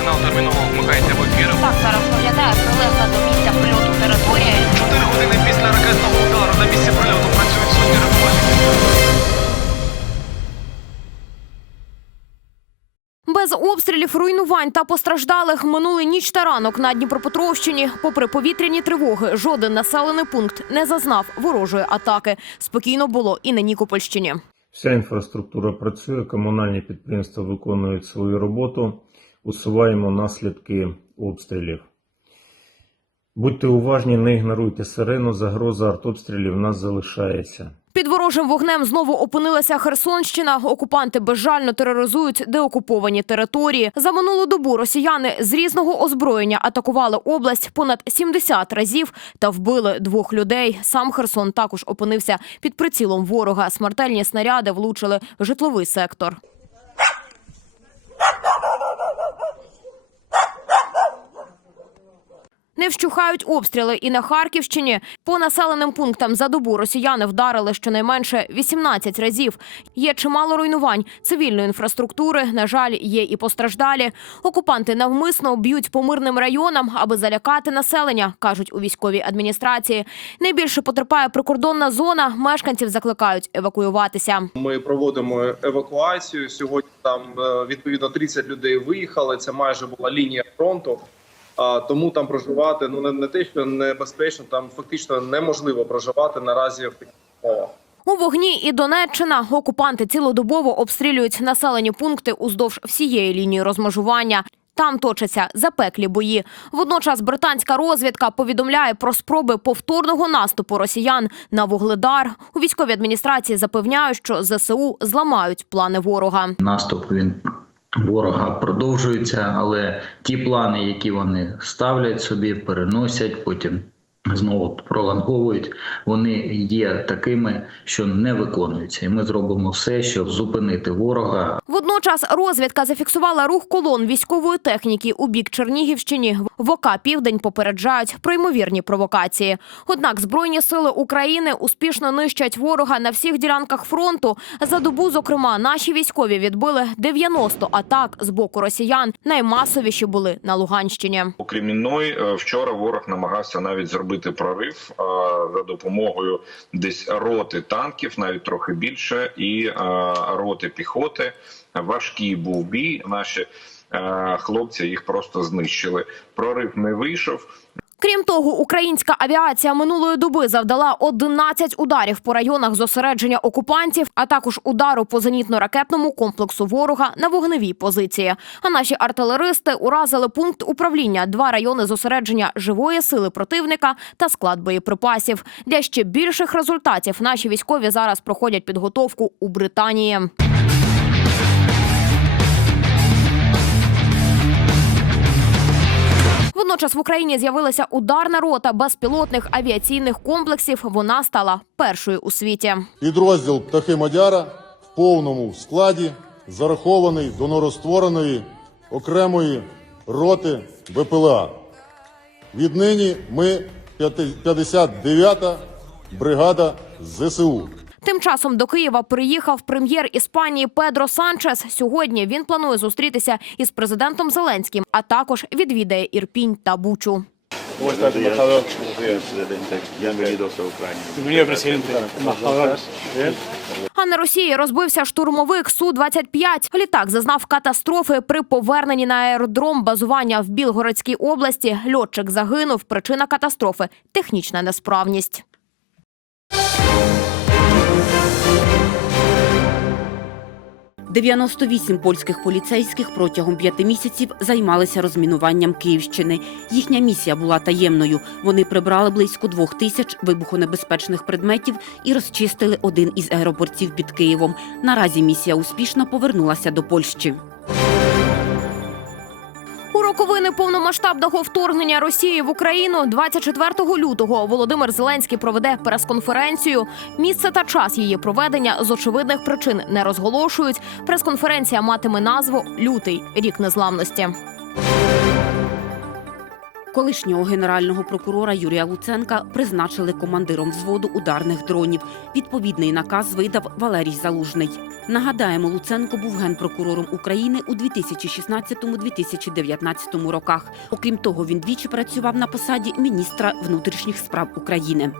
Сигнал терміново вмикається в ефір. Так зараз виглядає прилегла до місця прильоту територія. Чотири години після ракетного удару на місці прильоту працюють сотні рятувальників. Без обстрілів, руйнувань та постраждалих минули ніч та ранок на Дніпропетровщині. Попри повітряні тривоги, жоден населений пункт не зазнав ворожої атаки. Спокійно було і на Нікопольщині. Вся інфраструктура працює, комунальні підприємства виконують свою роботу, усуваємо наслідки обстрілів. Будьте уважні, не ігноруйте сирену, загроза артобстрілів нас залишається. Під ворожим вогнем знову опинилася Херсонщина. Окупанти безжально тероризують деокуповані території. За минулу добу росіяни з різного озброєння атакували область понад 70 разів та вбили двох людей. Сам Херсон також опинився під прицілом ворога. Смертельні снаряди влучили в житловий сектор. Не вщухають обстріли і на Харківщині. По населеним пунктам за добу росіяни вдарили щонайменше 18 разів. Є чимало руйнувань цивільної інфраструктури. На жаль, є і постраждалі. Окупанти навмисно б'ють по мирним районам, аби залякати населення, кажуть у військовій адміністрації. Найбільше потерпає прикордонна зона. Мешканців закликають евакуюватися. Ми проводимо евакуацію. Сьогодні там е, відповідно 30 людей виїхали. Це майже була лінія фронту. А тому там проживати ну не, не те, що небезпечно, там фактично неможливо проживати наразі в таких умовах. У вогні і Донеччина окупанти цілодобово обстрілюють населені пункти уздовж всієї лінії розмежування. Там точаться запеклі бої. Водночас британська розвідка повідомляє про спроби повторного наступу росіян на вугледар. У військовій адміністрації запевняють, що ЗСУ зламають плани ворога. наступ він ворога продовжуються, але ті плани, які вони ставлять собі, переносять, потім знову пролонговують, вони є такими, що не виконуються. І ми зробимо все, щоб зупинити ворога, Водночас розвідка зафіксувала рух колон військової техніки у бік Чернігівщини. В ОК Південь попереджають про ймовірні провокації. Однак збройні сили України успішно нищать ворога на всіх ділянках фронту. За добу, зокрема, наші військові відбили 90 атак з боку росіян. Наймасовіші були на Луганщині. У Кремінної е, вчора ворог намагався навіть зробити прорив е, за допомогою десь роти танків, навіть трохи більше, і роти піхоти. Важкий був бій. Наші хлопці їх просто знищили. Прорив не вийшов. Крім того, українська авіація минулої доби завдала 11 ударів по районах зосередження окупантів, а також удару по зенітно-ракетному комплексу ворога на вогневій позиції. А наші артилеристи уразили пункт управління, два райони зосередження живої сили противника та склад боєприпасів. Для ще більших результатів наші військові зараз проходять підготовку у Британії. Водночас в Україні з'явилася ударна рота безпілотних авіаційних комплексів. Вона стала першою у світі. Підрозділ птахи Мадяра в повному складі зарахований до новоствореної окремої роти БПЛА. Віднині ми 59-та бригада ЗСУ. Тим часом до Києва приїхав прем'єр Іспанії Педро Санчес. Сьогодні він планує зустрітися із президентом Зеленським, а також відвідає Ірпінь та Бучу. А на Росії розбився штурмовик су 25 Літак зазнав катастрофи при поверненні на аеродром базування в Білгородській області. Льотчик загинув. Причина катастрофи технічна несправність. – 98 польських поліцейських протягом п'яти місяців займалися розмінуванням Київщини. Їхня місія була таємною. Вони прибрали близько двох тисяч вибухонебезпечних предметів і розчистили один із аеропортів під Києвом. Наразі місія успішно повернулася до Польщі. Роковини повномасштабного вторгнення Росії в Україну 24 лютого Володимир Зеленський проведе прес-конференцію. Місце та час її проведення з очевидних причин не розголошують. Прес-конференція матиме назву Лютий рік незламності. Колишнього генерального прокурора Юрія Луценка призначили командиром взводу ударних дронів. Відповідний наказ видав Валерій Залужний. Нагадаємо, Луценко був генпрокурором України у 2016-2019 роках. Окрім того, він двічі працював на посаді міністра внутрішніх справ України.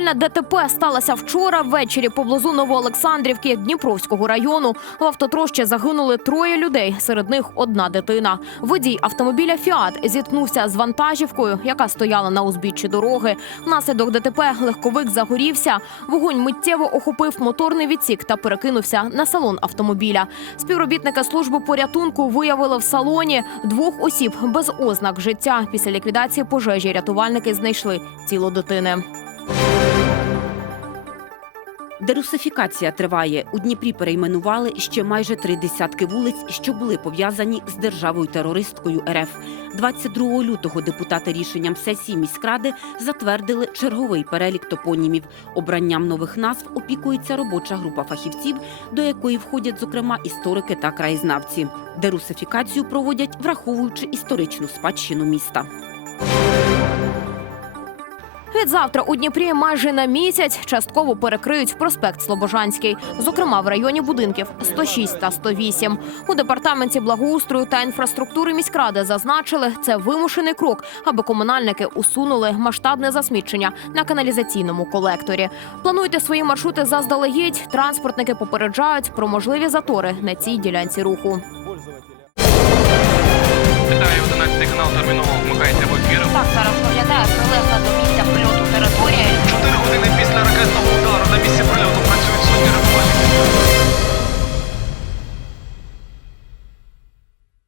Смертельна ДТП сталася вчора ввечері поблизу Новоолександрівки Дніпровського району. В автотрощі загинули троє людей, серед них одна дитина. Водій автомобіля Фіат зіткнувся з вантажівкою, яка стояла на узбіччі дороги. Внаслідок ДТП легковик загорівся. Вогонь миттєво охопив моторний відсік та перекинувся на салон автомобіля. Співробітники служби порятунку виявили в салоні двох осіб без ознак життя. Після ліквідації пожежі рятувальники знайшли тіло дитини. Дерусифікація триває. У Дніпрі перейменували ще майже три десятки вулиць, що були пов'язані з державою терористкою РФ. 22 лютого депутати рішенням сесії міськради затвердили черговий перелік топонімів. Обранням нових назв опікується робоча група фахівців, до якої входять зокрема історики та краєзнавці. Дерусифікацію проводять, враховуючи історичну спадщину міста. Відзавтра у Дніпрі майже на місяць частково перекриють проспект Слобожанський, зокрема в районі будинків 106 та 108. У департаменті благоустрою та інфраструктури міськради зазначили, це вимушений крок, аби комунальники усунули масштабне засмічення на каналізаційному колекторі. Плануйте свої маршрути заздалегідь. Транспортники попереджають про можливі затори на цій ділянці руху. Вітаю, 11 канал терміново вмикайте